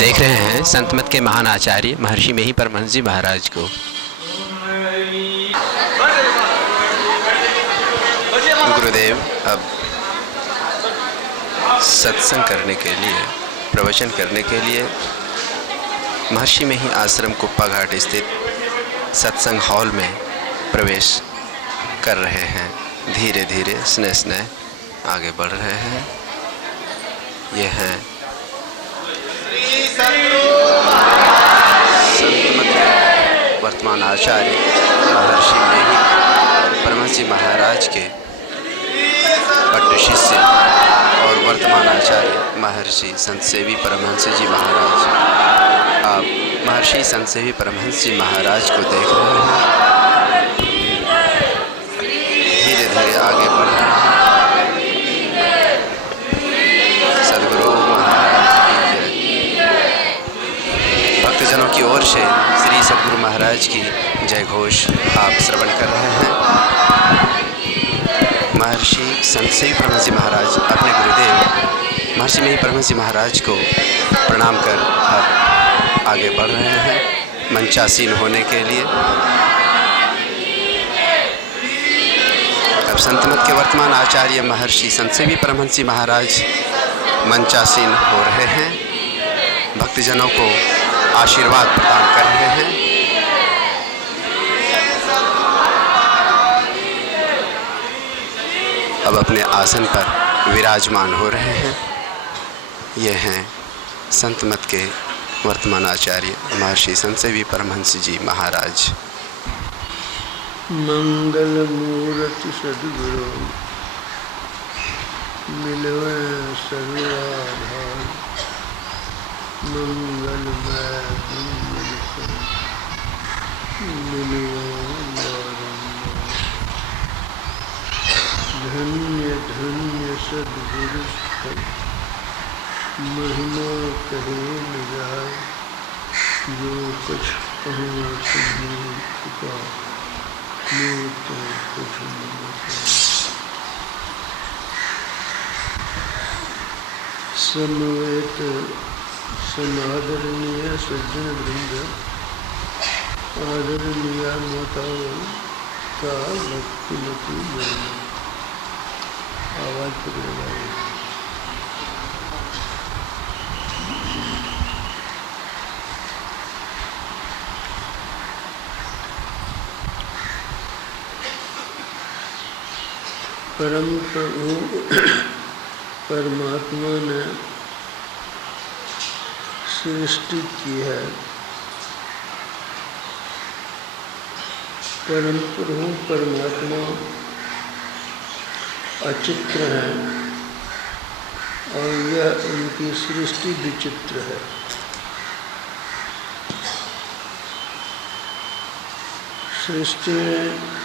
देख रहे हैं संत मत के महान आचार्य महर्षि मेही परमहंस जी महाराज को। गुरुदेव अब सत्संग करने के लिए, प्रवचन करने के लिए महर्षि मेही आश्रम कुप्पा घाट स्थित सत्संग हॉल में प्रवेश कर रहे हैं। धीरे धीरे स्नेह स्नेह आगे बढ़ रहे हैं। ये हैं संत मत के वर्तमान आचार्य महर्षि मेही परमहंस जी महाराज के पट्ट शिष्य और वर्तमान आचार्य महर्षि संत सेवी परमहंस जी महाराज। आप महर्षि संत सेवी परमहंस जी महाराज को देख रहे हैं। धीरे धीरे आगे बढ़ रहे हैं। सदगुरु महाराज की जय। भक्तजनों की ओर से श्री सदगुरु महाराज की जय घोष आप श्रवण कर रहे हैं। महर्षि संत सेवी परमहंस जी महाराज अपने गुरुदेव महर्षि मेही परमहंस जी महाराज को प्रणाम कर अब आगे बढ़ रहे हैं मंचासीन होने के लिए। अब संत मत के वर्तमान आचार्य महर्षि संत सेवी परमहंस जी महाराज मंचासीन हो रहे हैं, भक्तजनों को आशीर्वाद प्रदान कर रहे हैं। अब अपने आसन पर विराजमान हो रहे हैं। ये हैं संत मत के वर्तमान आचार्य महर्षि संत सेवी परमहंस जी महाराज। मंगल मूर्ति सद्गुरु मिलवे सर्वाधार। मंगलमय मंगल मिलवे धन्य धन्य सद्गुरु महिमा कहे न जाए। जो कुछ कहो तुम्हें चुका तो कुछ समवेत समादरणीय सज्जन वृंद, आदरणीय माताओं का भक्तिमती मन। आवाज पकड़ेगा। परम प्रभु परमात्मा ने सृष्टि की है। परम प्रभु परमात्मा अचित्र है और यह उनकी सृष्टि विचित्र है। सृष्टि में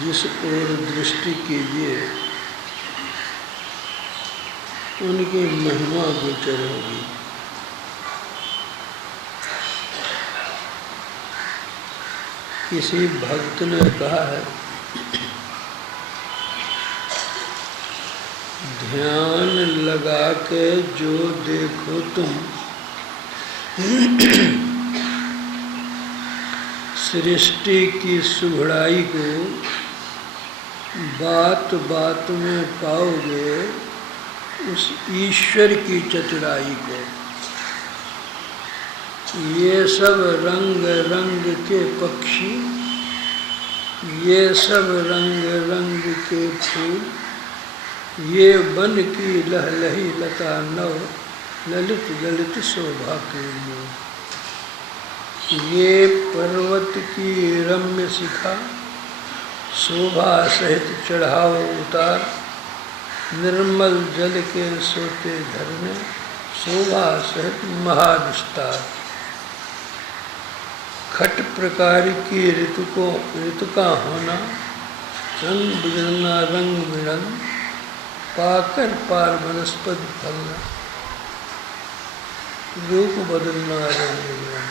जिस ओर दृष्टि कीजिए उनकी महिमा गोचर होगी। किसी भक्त ने कहा है, ध्यान लगा के जो देखो तुम, सृष्टि की सुघड़ाई को बात बात में पाओगे, उस ईश्वर की चतुराई को। ये सब रंग रंग के पक्षी, ये सब रंग रंग के फूल, ये वन की लहलही लता नव, ललित ललित शोभा के मोह। ये पर्वत की रम्य शिखा, शोभा सहित चढ़ाव उतार, निर्मल जल के सोते झरने, शोभा सहित महाविस्तार। खट प्रकार की ऋतु का होना, रंग बिगड़ना रंग मिलन, पाकर पार वनस्पति फलना, रूप बदलना रंग मिलन।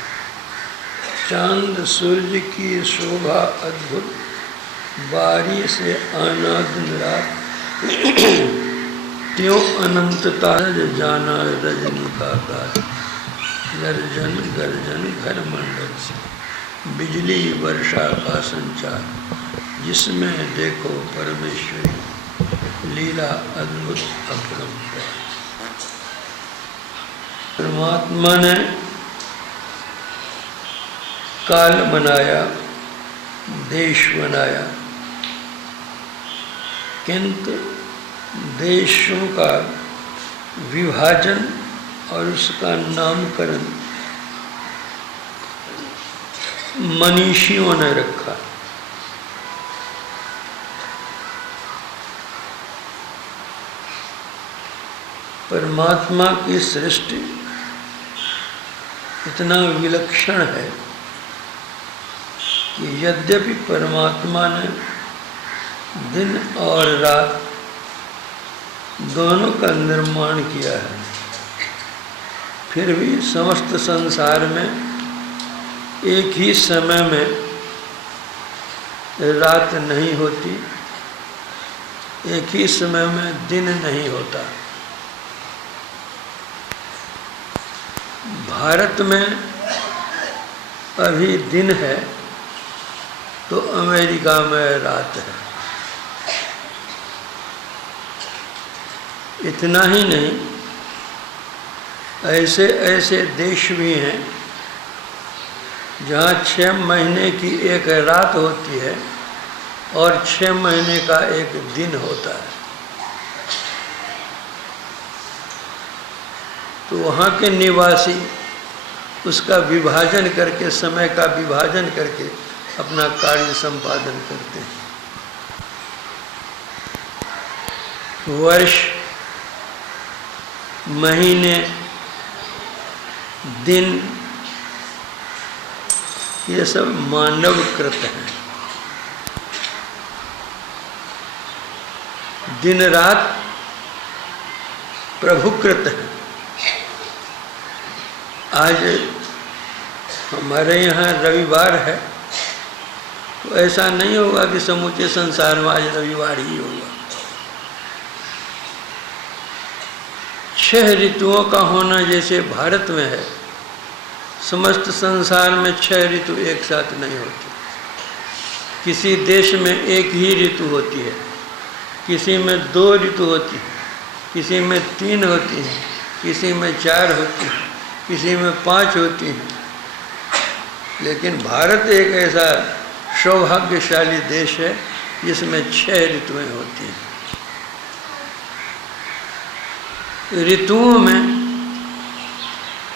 चांद सूर्य की शोभा अद्भुत, बारी से आना दिन रात, त्यों अनंतता जाना रजनी का काज। गर्जन गर्जन घर मंडल से, बिजली वर्षा का संचार, जिसमें देखो परमेश्वरी लीला अद्भुत अपरंपार। परमात्मा ने काल बनाया, देश बनाया, किंतु देशों का विभाजन और उसका नामकरण मनीषियों ने रखा। परमात्मा की सृष्टि इतना विलक्षण है कि यद्यपि परमात्मा ने दिन और रात दोनों का निर्माण किया है, फिर भी समस्त संसार में एक ही समय में रात नहीं होती, एक ही समय में दिन नहीं होता। भारत में अभी दिन है तो अमेरिका में रात है। इतना ही नहीं, ऐसे ऐसे देश भी हैं जहाँ 6 महीने की एक रात होती है और 6 महीने का एक दिन होता है। तो वहाँ के निवासी उसका विभाजन करके, समय का विभाजन करके अपना कार्य संपादन करते हैं। वर्ष, महीने, दिन, ये सब मानवकृत हैं। दिन रात प्रभुकृत है। आज हमारे यहाँ रविवार है तो ऐसा नहीं होगा कि समूचे संसार में आज रविवार ही होगा। 6 ऋतुओं का होना जैसे भारत में है, समस्त संसार में 6 ऋतु एक साथ नहीं होती। किसी देश में एक ही ऋतु होती है, किसी में 2 ऋतु होती है, किसी में 3 होती है, किसी में 4 होती है, किसी में 5 होती हैं। लेकिन भारत एक ऐसा सौभाग्यशाली देश है जिसमें 6 ऋतुएं होती हैं। ऋतुओं में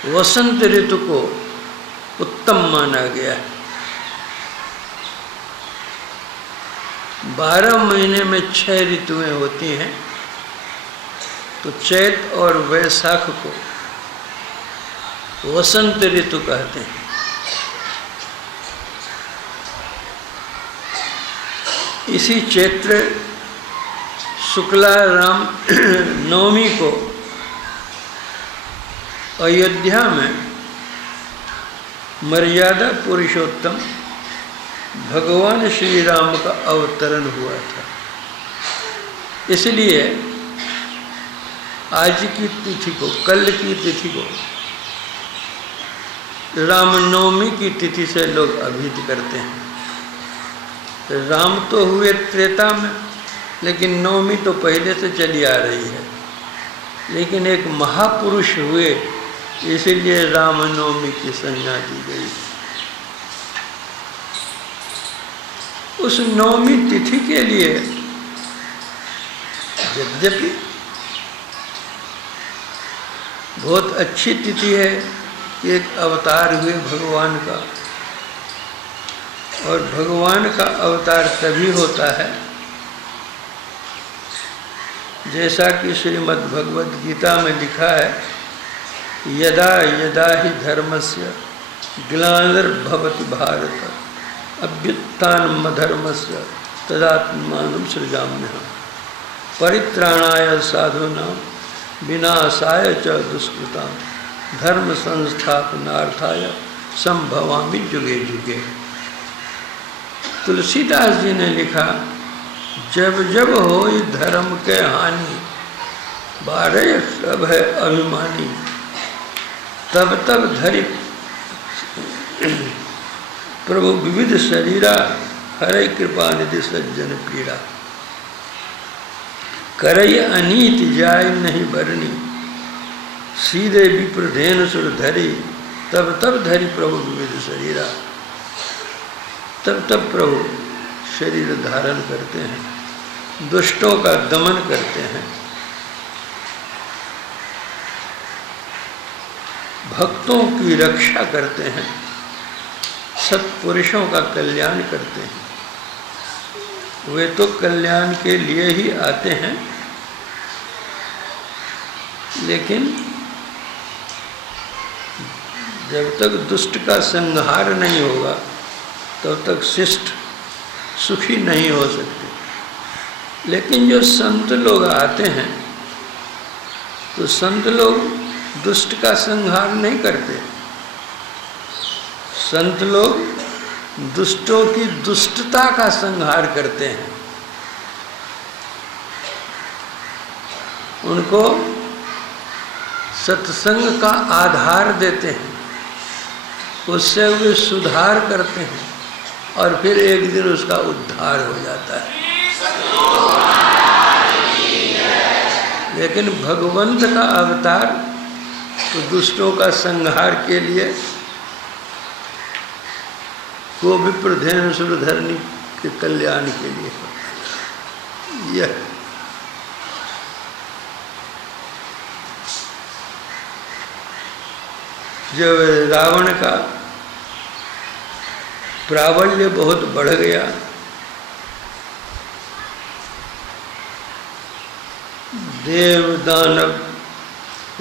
वसंत ऋतु को उत्तम माना गया है। 12 महीने में 6 ऋतुएं होती हैं, तो चैत और वैशाख को वसंत ऋतु कहते हैं। इसी चैत्र शुक्ला राम नवमी को अयोध्या में मर्यादा पुरुषोत्तम भगवान श्री राम का अवतरण हुआ था। इसलिए आज की तिथि को, कल की तिथि को रामनवमी की तिथि से लोग अभिहित करते हैं। राम तो हुए त्रेता में, लेकिन नवमी तो पहले से चली आ रही है। लेकिन एक महापुरुष हुए, इसलिए रामनवमी की संज्ञा दी गई। उस नवमी तिथि के लिए यद्यपि बहुत अच्छी तिथि है, एक अवतार हुए भगवान का, और भगवान का अवतार तभी होता है जैसा कि श्रीमद् भगवद गीता में लिखा है, यदा यदा ही धर्मस्य ग्लानिर्भवति भारत अभ्युत्थानमधर्मस्य तदात्मानं सृजाम्यहम् परित्राणाय साधूनां विनाशाय च दुष्कृतां धर्म संस्थापनार्थाय संभवामि जुगे जुगे। तुलसीदास जी ने लिखा, जब जब होई धर्म के हानि, बारे सब है अभिमानी। तब तब धरि प्रभु विविध शरीरा, हरे कृपा निधि सज्जन पीड़ा। करई अनीत जाय नहीं बरनी, सीधे विप्रधेन सुर धरी। तब तब धरि प्रभु विविध शरीरा, तब तब प्रभु शरीर धारण करते हैं, दुष्टों का दमन करते हैं, भक्तों की रक्षा करते हैं, सत्पुरुषों का कल्याण करते हैं। वे तो कल्याण के लिए ही आते हैं, लेकिन जब तक दुष्ट का संहार नहीं होगा तब तक शिष्ट सुखी नहीं हो सकते। लेकिन जो संत लोग आते हैं तो संत लोग दुष्ट का संहार नहीं करते। संत लोग दुष्टों की दुष्टता का संहार करते हैं, उनको सत्संग का आधार देते हैं, उससे वे सुधार करते हैं और फिर एक दिन उसका उद्धार हो जाता है। लेकिन भगवंत का अवतार तो दुष्टों का संहार के लिए, को विप्रधेन सुरधरणी के कल्याण के लिए। यह जब रावण का प्राबल्य बहुत बढ़ गया, देव दानव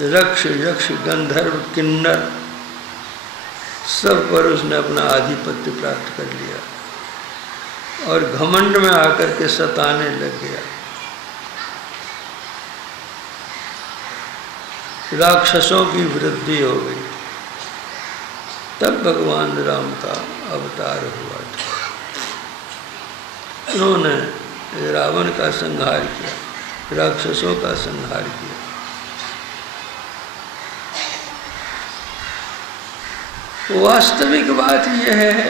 रक्ष यक्ष गंधर्व किन्नर सब पर उसने अपना आधिपत्य प्राप्त कर लिया और घमंड में आकर के सताने लग गया। राक्षसों की वृद्धि हो गई। तब भगवान राम का अवतार हुआ था। उन्होंने रावण का संहार किया, राक्षसों का संहार किया। वास्तविक बात यह है,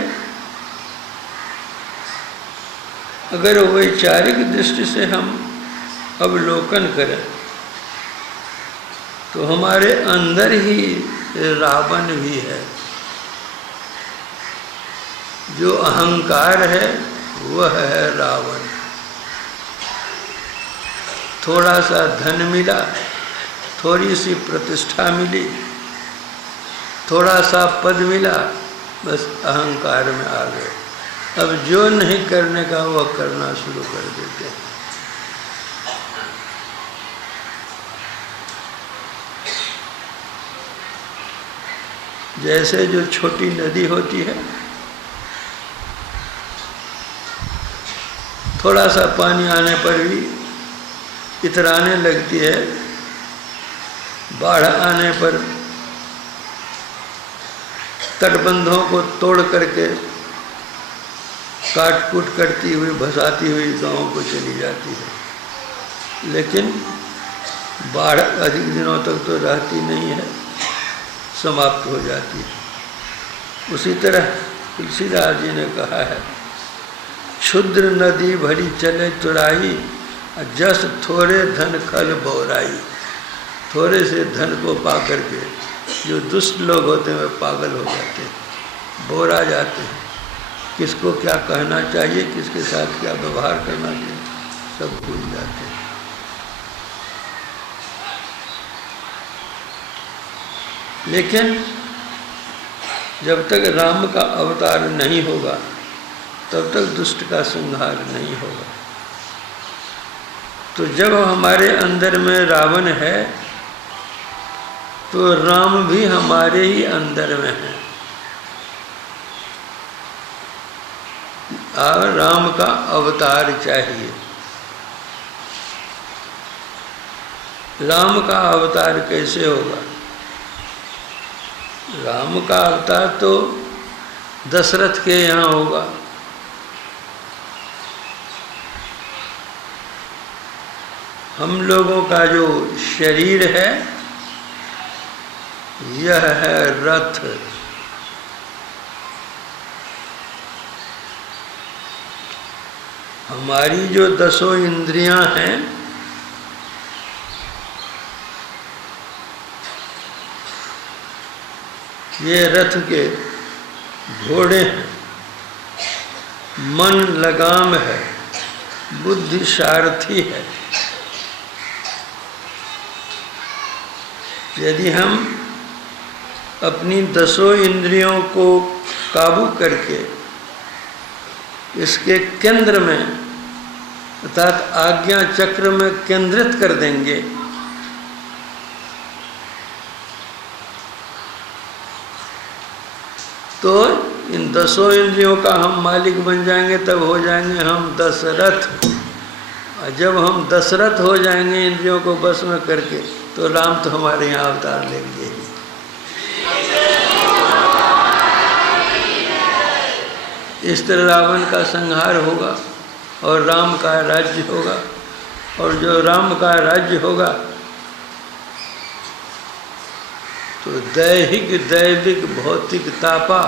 अगर वैचारिक दृष्टि से हम अवलोकन करें तो हमारे अंदर ही रावण भी है। जो अहंकार है वह है रावण। थोड़ा सा धन मिला, थोड़ी सी प्रतिष्ठा मिली, थोड़ा सा पद मिला, बस अहंकार में आ गए। अब जो नहीं करने का वह करना शुरू कर देते हैं। जैसे जो छोटी नदी होती है, थोड़ा सा पानी आने पर भी इतराने लगती है, बाढ़ आने पर तटबंधों को तोड़ करके काट कूट करती हुई भसाती हुई गांव को चली जाती है। लेकिन बाढ़ अधिक दिनों तक तो रहती नहीं है, समाप्त हो जाती है। उसी तरह तुलसीदास जी ने कहा है, क्षुद्र नदी भरी चले तुराई, जस थोड़े धन खल बोराई। थोड़े से धन को पा करके जो दुष्ट लोग होते हैं वे पागल हो जाते हैं, बोरा जाते हैं। किसको क्या कहना चाहिए, किसके साथ क्या व्यवहार करना चाहिए, सब भूल जाते हैं। लेकिन जब तक राम का अवतार नहीं होगा तब तक दुष्ट का संहार नहीं होगा। तो जब हमारे अंदर में रावण है तो राम भी हमारे ही अंदर में है। और राम का अवतार चाहिए। राम का अवतार कैसे होगा? राम का अवतार तो दशरथ के यहाँ होगा। हम लोगों का जो शरीर है यह है रथ। हमारी जो 10 इंद्रियां हैं, ये रथ के घोड़े हैं। मन लगाम है, बुद्धि सारथी है। यदि हम अपनी 10 इंद्रियों को काबू करके इसके केंद्र में अर्थात आज्ञा चक्र में केंद्रित कर देंगे तो इन 10 इंद्रियों का हम मालिक बन जाएंगे, तब हो जाएंगे हम दशरथ। और जब हम दशरथ हो जाएंगे इंद्रियों को बस में करके, तो राम तो हमारे यहाँ अवतार लेंगे ही। इस तरह रावण का संहार होगा और राम का राज्य होगा। और जो राम का राज्य होगा तो दैहिक दैविक भौतिक तापा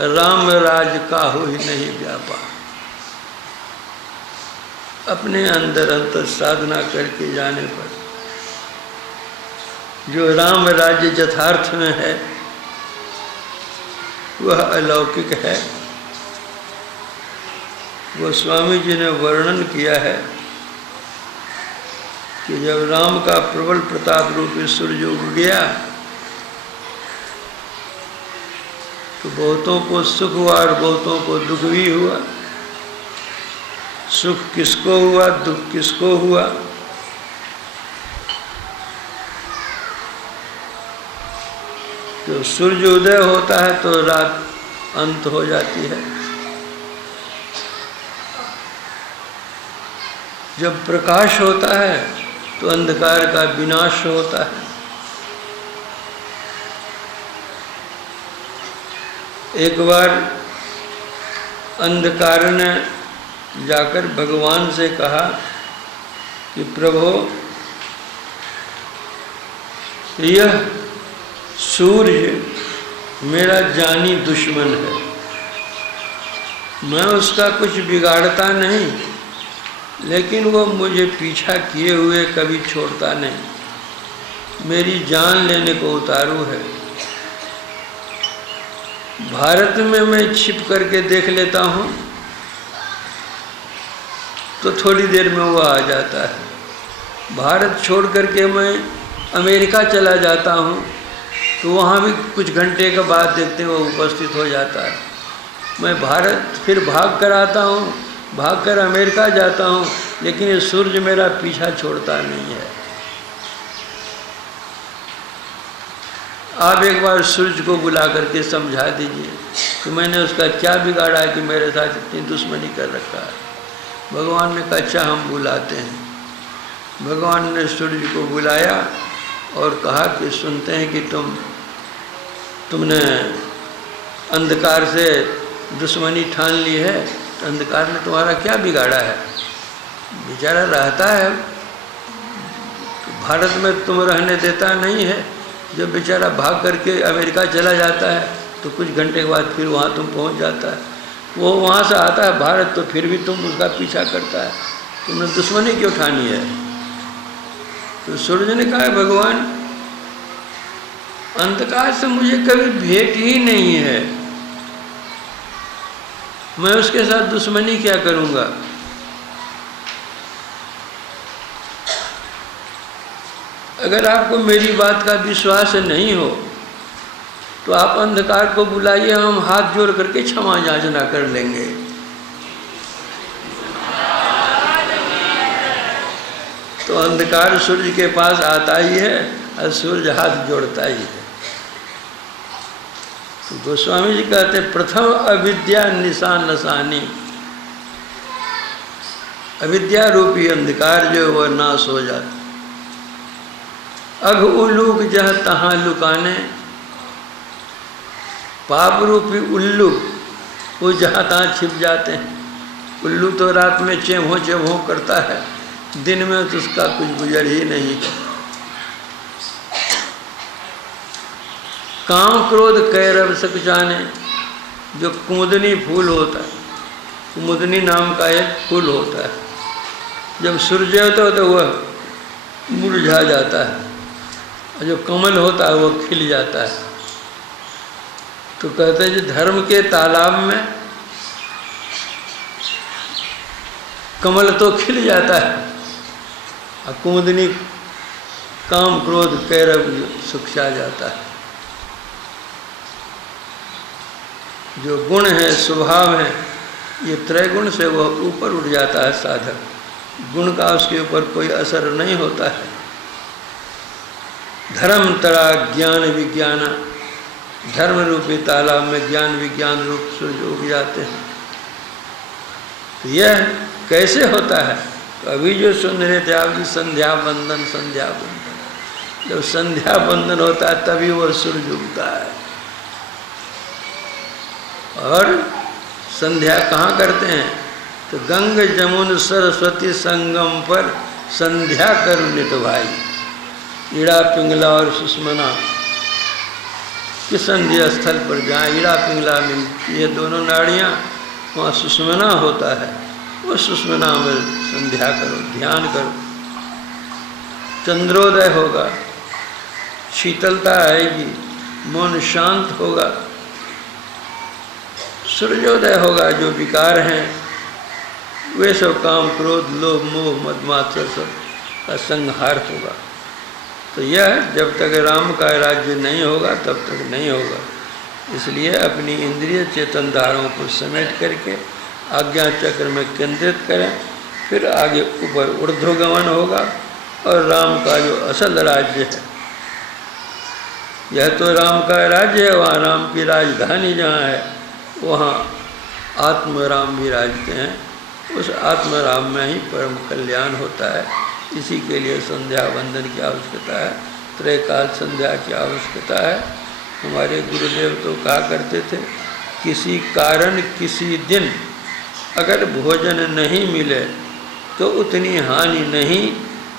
राम राज काहू ही नहीं व्यापा। अपने अंदर अंतर साधना करके जाने पर जो राम राज्य यथार्थ में है वह अलौकिक है। गोस्वामी जी ने वर्णन किया है कि जब राम का प्रबल प्रताप रूपी सूर्य उग गया तो बहुतों को सुख हुआ और बहुतों को दुख भी हुआ। सुख किसको हुआ, दुख किसको हुआ? जो सूर्य उदय होता है तो रात अंत हो जाती है। जब प्रकाश होता है तो अंधकार का विनाश होता है। एक बार अंधकार ने जाकर भगवान से कहा कि प्रभु, यह सूर्य मेरा जानी दुश्मन है, मैं उसका कुछ बिगाड़ता नहीं, लेकिन वो मुझे पीछा किए हुए कभी छोड़ता नहीं, मेरी जान लेने को उतारू है। भारत में मैं छिप करके देख लेता हूँ तो थोड़ी देर में वो आ जाता है। भारत छोड़ करके मैं अमेरिका चला जाता हूँ तो वहाँ भी कुछ घंटे के बाद देखते हैं वो उपस्थित हो जाता है। मैं भारत फिर भाग कर आता हूँ, भाग कर अमेरिका जाता हूँ, लेकिन ये सूर्य मेरा पीछा छोड़ता नहीं है। आप एक बार सूर्य को बुला करके समझा दीजिए कि मैंने उसका क्या बिगाड़ा है कि मेरे साथ इतनी दुश्मनी कर रखा है। भगवान ने कहा अच्छा हम बुलाते हैं। भगवान ने सूर्य को बुलाया और कहा कि सुनते हैं कि तुमने अंधकार से दुश्मनी ठान ली है, तो अंधकार ने तुम्हारा क्या बिगाड़ा है? बेचारा रहता है, भारत में तुम रहने देता नहीं है। जब बेचारा भाग करके अमेरिका चला जाता है तो कुछ घंटे के बाद फिर वहाँ तुम पहुँच जाता है। वो वहाँ से आता है भारत तो फिर भी तुम उसका पीछा करता है। तुमने दुश्मनी क्यों ठानी है? तो सूर्य ने कहा भगवान, अंधकार से मुझे कभी भेंट ही नहीं है, मैं उसके साथ दुश्मनी क्या करूँगा? अगर आपको मेरी बात का विश्वास नहीं हो तो आप अंधकार को बुलाइए, हम हाथ जोड़ करके क्षमा याचना कर लेंगे। तो अंधकार सूर्य के पास आता ही है और सूर्य हाथ जोड़ता ही है। तो गोस्वामी जी कहते प्रथम अविद्या निशान नशानी, अविद्या रूपी अंधकार जो वह नाश हो जाता। अघ उल्लूक जह तहाँ लुकाने, पाप रूपी उल्लू वो जहाँ तहाँ छिप जाते हैं। उल्लू तो रात में चेम्हो चेम्हो करता है, दिन में तो उसका कुछ गुजर ही नहीं है। काम क्रोध कैरव सक जाने, जो कुमुदनी फूल होता है, कुमुदनी नाम का एक फूल होता है, जब सूर्य होता है तो वह मुरझा जाता है, और जो कमल होता है वह खिल जाता है। तो कहते हैं जो धर्म के तालाब में कमल तो खिल जाता है, और कुमुदनी काम क्रोध कैरव सुखा जाता है। जो गुण है, स्वभाव है, ये त्रय गुण से वह ऊपर उठ जाता है साधक, गुण का उसके ऊपर कोई असर नहीं होता है। धर्म तरा ज्ञान विज्ञान, धर्म रूपी तालाब में ज्ञान विज्ञान रूप सूर्य उग जाते हैं। तो यह कैसे होता है? तो अभी जो सुन रहे थे आप, संध्या बंदन, संध्या बंदन, जब संध्या बंदन होता है तभी वह सूर्य उगता है। और संध्या कहाँ करते हैं? तो गंग जमुन सरस्वती संगम पर संध्या करो नित भाई। ईड़ा पिंगला और सुषमना के संध्या स्थल पर जहाँ ईड़ा पिंगला मिलती है दोनों नाड़ियाँ, वहाँ सुषमना होता है, वो सुषमना में संध्या करो, ध्यान करो। चंद्रोदय होगा, शीतलता आएगी, मन शांत होगा। सूर्योदय होगा, जो विकार हैं वे सब काम क्रोध लोभ मोह मदमात्सर सब का संहार होगा। तो यह जब तक राम का राज्य नहीं होगा तब तक नहीं होगा। इसलिए अपनी इंद्रिय चेतन धाराओं को समेट करके आज्ञा चक्र में केंद्रित करें, फिर आगे ऊपर ऊर्ध्वगमन होगा और राम का जो असल राज्य है, यह तो राम का राज्य है, वहाँ राम की राजधानी जहाँ है वहाँ आत्मराम विराजते हैं। उस आत्मराम में ही परम कल्याण होता है। इसी के लिए संध्या वंदन की आवश्यकता है, त्रैकाल संध्या की आवश्यकता है। हमारे गुरुदेव तो कहा करते थे, किसी कारण किसी दिन अगर भोजन नहीं मिले तो उतनी हानि नहीं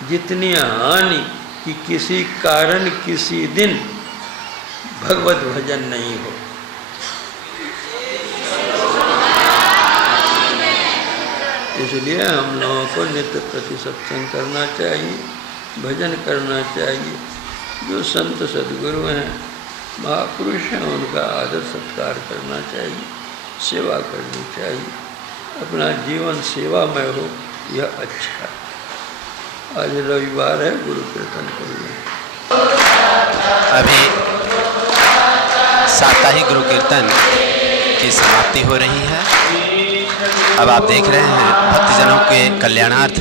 जितनी हानि कि किसी कारण किसी दिन भगवत भजन नहीं हो। इसलिए हम लोगों को नित्य प्रति सत्संग करना चाहिए, भजन करना चाहिए। जो संत सदगुरु हैं, महापुरुष हैं, उनका आदर सत्कार करना चाहिए, सेवा करनी चाहिए। अपना जीवन सेवामय हो, यह अच्छा है। आज रविवार है, गुरु कीर्तन करिए। अभी साप्ताहिक गुरु कीर्तन की समाप्ति हो रही है। अब आप देख रहे हैं भक्तजनों के कल्याणार्थ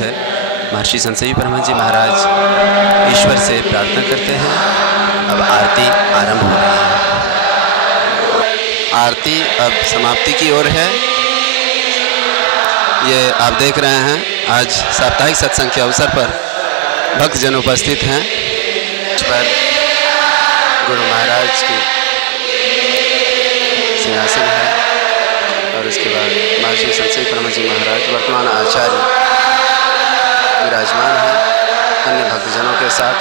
महर्षि संत सेवी परमहंस जी महाराज ईश्वर से प्रार्थना करते हैं। अब आरती आरंभ हो रही है। आरती अब समाप्ति की ओर है। ये आप देख रहे हैं आज साप्ताहिक सत्संग के अवसर पर भक्तजन उपस्थित हैं। इस पर गुरु महाराज की सिंहासन है और उसके बाद महर्षि संत सेवी परमहंस जी महाराज वर्तमान आचार्य विराजमान हैं अन्य भक्तजनों के साथ।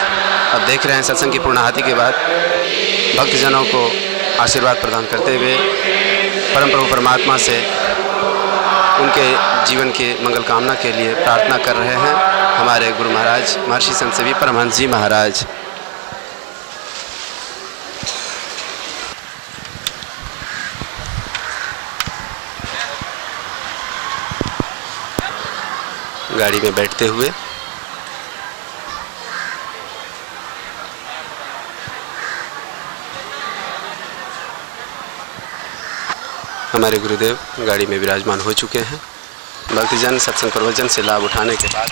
अब देख रहे हैं सत्संग की पूर्णाहुति के बाद भक्तजनों को आशीर्वाद प्रदान करते हुए परम प्रभु परमात्मा से उनके जीवन के मंगल कामना के लिए प्रार्थना कर रहे हैं हमारे गुरु महाराज महर्षि संत सेवी परमहंस जी महाराज। गाड़ी में बैठते हुए हमारे गुरुदेव गाड़ी में विराजमान हो चुके हैं। भक्तजन सत्संग प्रवचन से लाभ उठाने के बाद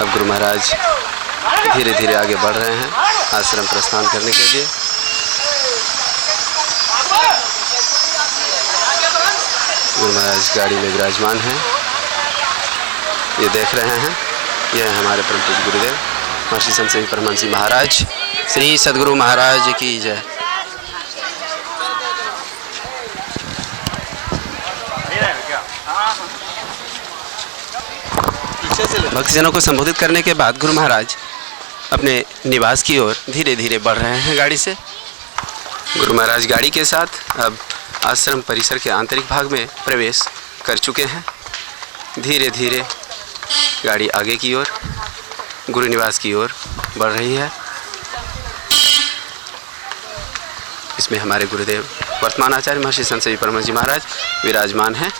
अब गुरु महाराज धीरे धीरे आगे बढ़ रहे हैं आश्रम प्रस्थान करने के लिए। गुरु महाराज गाड़ी में विराजमान हैं, ये देख रहे हैं। यह है हमारे परम पूज्य गुरुदेव महर्षि संत सेवी परमहंस जी महाराज। श्री सद्गुरु महाराज की जय। भक्तजनों को संबोधित करने के बाद गुरु महाराज अपने निवास की ओर धीरे धीरे बढ़ रहे हैं गाड़ी से। गुरु महाराज गाड़ी के साथ अब आश्रम परिसर के आंतरिक भाग में प्रवेश कर चुके हैं। धीरे धीरे गाड़ी आगे की ओर गुरु निवास की ओर बढ़ रही है। इसमें हमारे गुरुदेव वर्तमान आचार्य महर्षि संत सेवी परमहंस जी महाराज विराजमान हैं।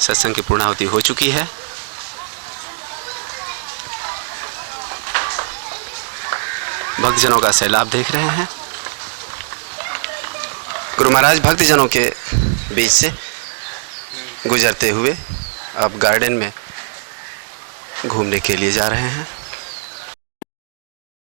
सत्संग की पूर्णाहुति हो चुकी है। भक्तजनों का सैलाब देख रहे हैं। गुरु महाराज भक्तजनों के बीच से गुजरते हुए अब गार्डन में घूमने के लिए जा रहे हैं।